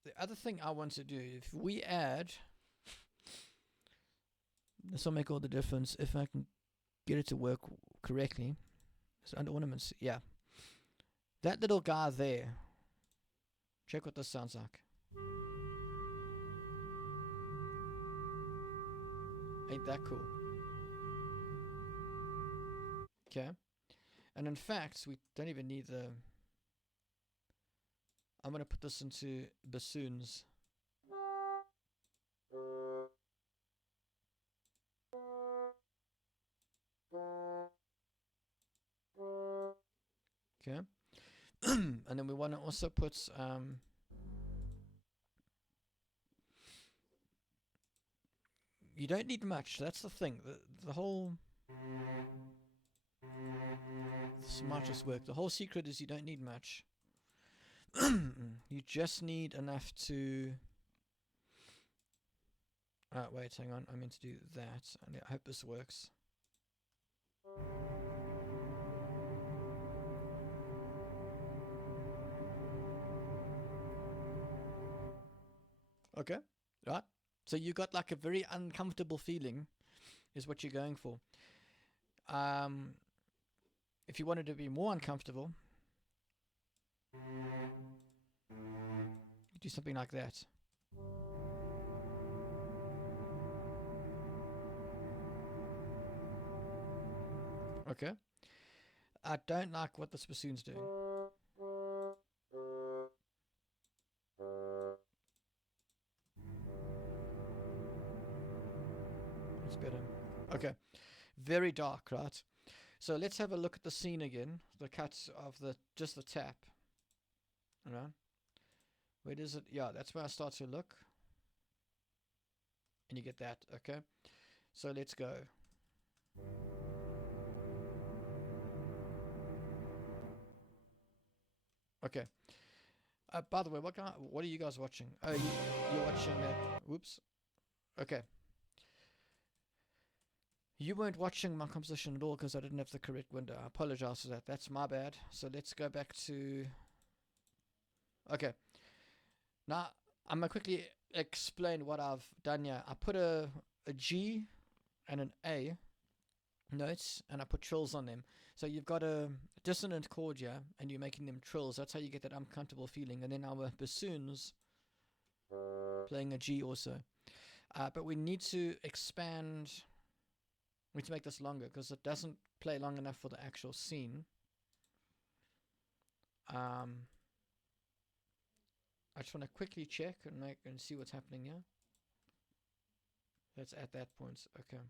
The other thing I want to do, if we add, this will make all the difference if I can get it to work correctly. So under ornaments, yeah. That little guy there. Check what this sounds like. Ain't that cool? Okay. And in fact, we don't even need the... I'm going to put this into bassoons. Okay. And then we want to also put you don't need much. That's the thing. The whole... This might just work. The whole secret is you don't need much. You just need enough to... wait, hang on. I meant to do that. And I hope this works. Okay, right. So you got like a very uncomfortable feeling is what you're going for. If you wanted to be more uncomfortable, you do something like that. Okay. I don't like what this bassoon's doing. It's better. Okay. Very dark, right? So let's have a look at the scene again. The cuts of just the tap. Alright. Where does it? Yeah, that's where I start to look. And you get that, okay? So let's go. Okay. By the way, what are you guys watching? Oh, you're watching that. Whoops. Okay. You weren't watching my composition at all because I didn't have the correct window. I apologize for that. That's my bad. So let's go back to... Okay. Now, I'm going to quickly explain what I've done here. I put a G and an A notes, and I put trills on them. So you've got a dissonant chord here, and you're making them trills. That's how you get that uncomfortable feeling. And then our bassoons playing a G also. But we need to expand... We need to make this longer because it doesn't play long enough for the actual scene. I just want to quickly check and see what's happening here. That's at that point. Okay.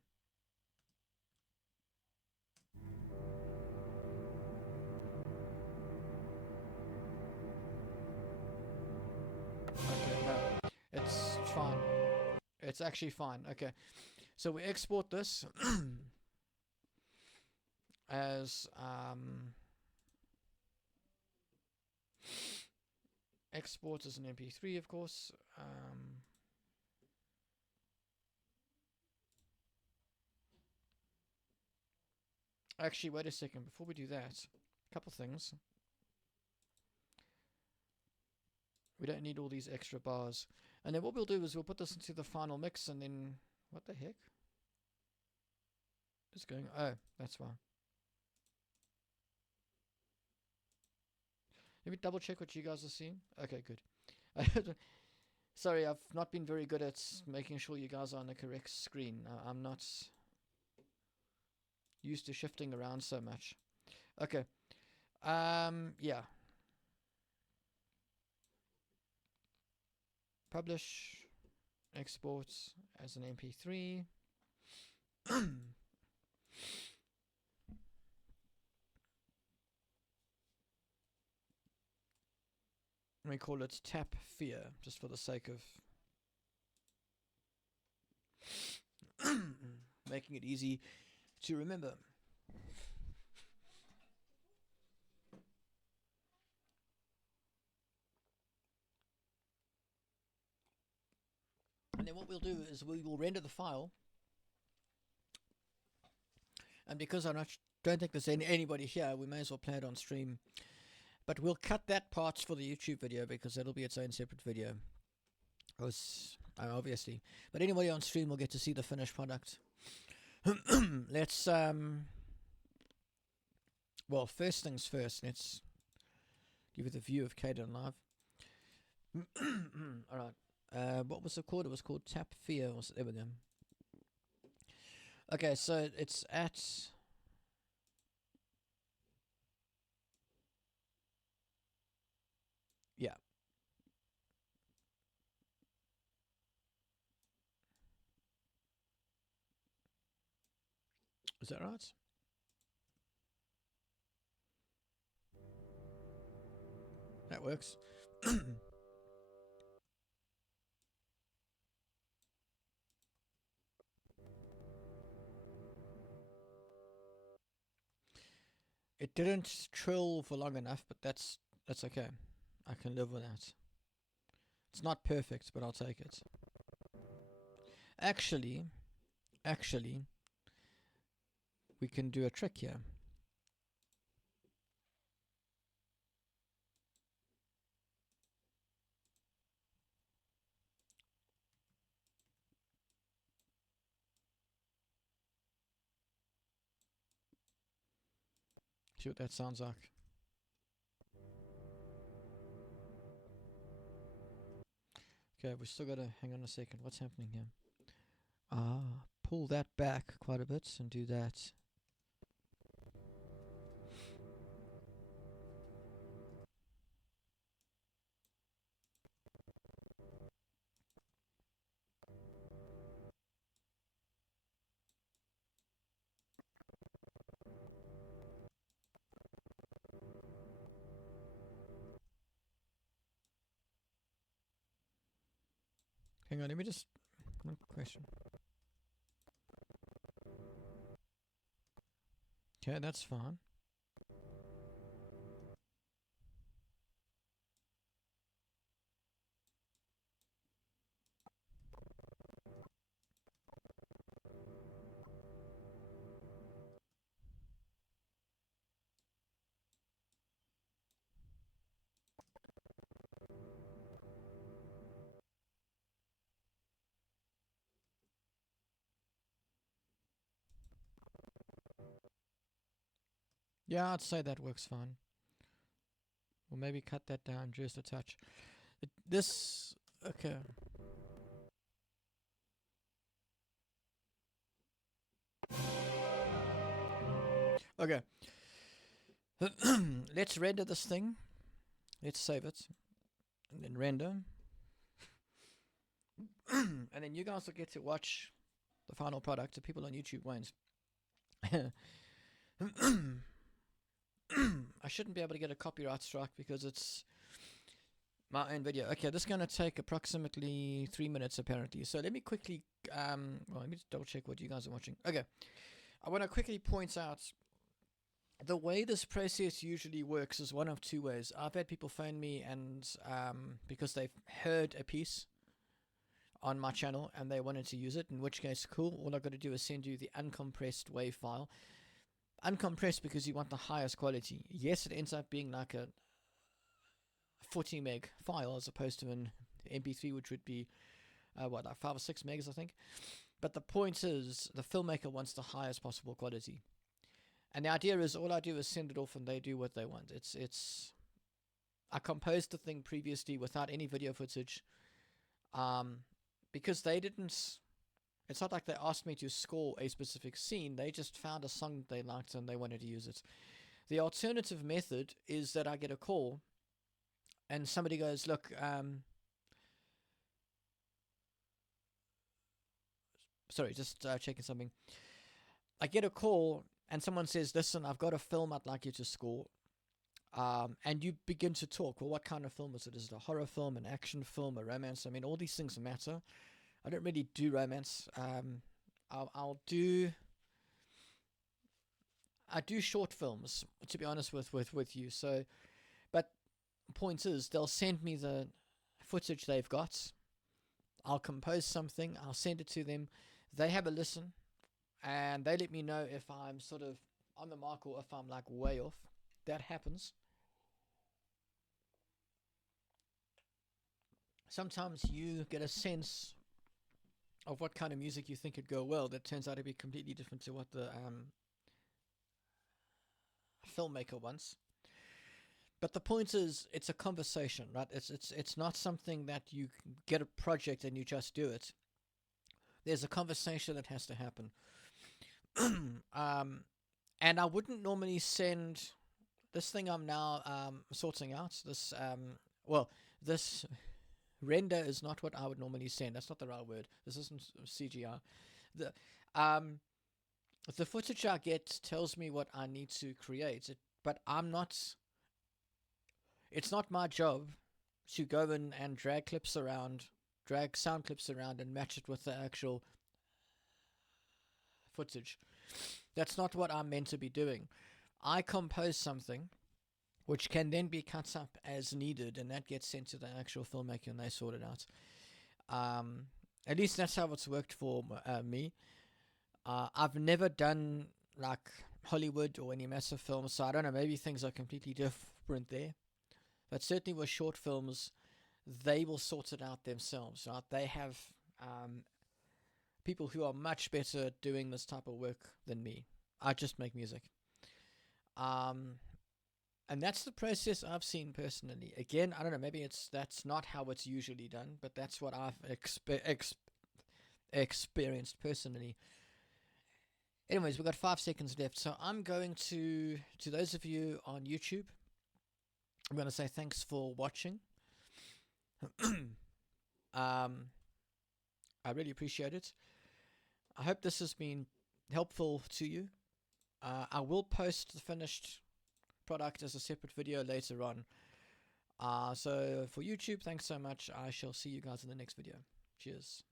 Okay, no. It's fine. It's actually fine. Okay. So we export this as export as an MP3, of course. Actually, wait a second. Before we do that, a couple things. We don't need all these extra bars. And then what we'll do is we'll put this into the final mix and then... What the heck? It's going... Oh, that's fine. Let me double check what you guys are seeing. Okay, good. Sorry, I've not been very good at making sure you guys are on the correct screen. I'm not used to shifting around so much. Okay. Yeah. Publish, export as an MP3. We call it Tap Fear, just for the sake of making it easy to remember. And then what we'll do is we will render the file. And because don't think there's anybody here, we may as well play it on stream. But we'll cut that part for the YouTube video because that'll be its own separate video. Obviously. But anybody on stream will get to see the finished product. Let's, well, first things first, let's give you the view of Kdenlive. Alright. What was it called? It was called Tap Fear. There we go. Okay, so it's at... Yeah. Is that right? That works. It didn't trill for long enough, but that's okay. I can live with that. It's not perfect, but I'll take it. Actually, we can do a trick here. See what that sounds like. Okay, we still gotta hang on a second. What's happening here? Pull that back quite a bit and do that. Hang on, let me just... One question. Okay, that's fine. Yeah, I'd say that works fine. Or maybe cut that down just a touch. This... Okay. Okay. Let's render this thing. Let's save it. And then render. And then you guys will get to watch the final product. The people on YouTube won't. I shouldn't be able to get a copyright strike because it's my own video. Okay, this is going to take approximately 3 minutes apparently. So let me quickly, well, let me just double check what you guys are watching. Okay, I want to quickly point out the way this process usually works is one of two ways. I've had people phone me and because they've heard a piece on my channel and they wanted to use it, in which case, cool, all I've got to do is send you the uncompressed WAV file. Uncompressed because you want the highest quality. Yes, it ends up being like a 40 meg file as opposed to an MP3, which would be what, like 5 or 6 megs, I think. But the point is, the filmmaker wants the highest possible quality, and the idea is all I do is send it off, and they do what they want. I composed the thing previously without any video footage, because they didn't. It's not like they asked me to score a specific scene. They just found a song that they liked and they wanted to use it. The alternative method is that I get a call and somebody goes, look, sorry, just checking something. I get a call and someone says, listen, I've got a film I'd like you to score. And you begin to talk. Well, what kind of film is it? Is it a horror film, an action film, a romance? I mean, all these things matter. I don't really do romance. I do short films, to be honest with you. So, but the point is, they'll send me the footage they've got. I'll compose something. I'll send it to them. They have a listen, and they let me know if I'm sort of on the mark or if I'm like way off. That happens. Sometimes you get a sense of what kind of music you think would go well that turns out to be completely different to what the filmmaker wants. But the point is, it's a conversation, right? It's not something that you get a project and you just do it. There's a conversation that has to happen. And I wouldn't normally send this thing I'm now sorting out. This render is not what I would normally send. That's not the right word. This isn't CGI. The footage I get tells me what I need to create, but I'm not. It's not my job to go in and drag sound clips around, and match it with the actual footage. That's not what I'm meant to be doing. I compose something which can then be cut up as needed, and that gets sent to the actual filmmaker and they sort it out. At least that's how it's worked for me. I've never done like Hollywood or any massive films, so I don't know, maybe things are completely different there. But certainly with short films, they will sort it out themselves, right? They have people who are much better at doing this type of work than me. I just make music. And that's the process I've seen personally. Again, I don't know, maybe that's not how it's usually done, but that's what I've experienced personally. Anyways, we've got 5 seconds left, so I'm going to those of you on YouTube, I'm going to say thanks for watching. I really appreciate it. I hope this has been helpful to you. I will post the finished product as a separate video later on. So for YouTube, thanks so much. I shall see you guys in the next video. Cheers.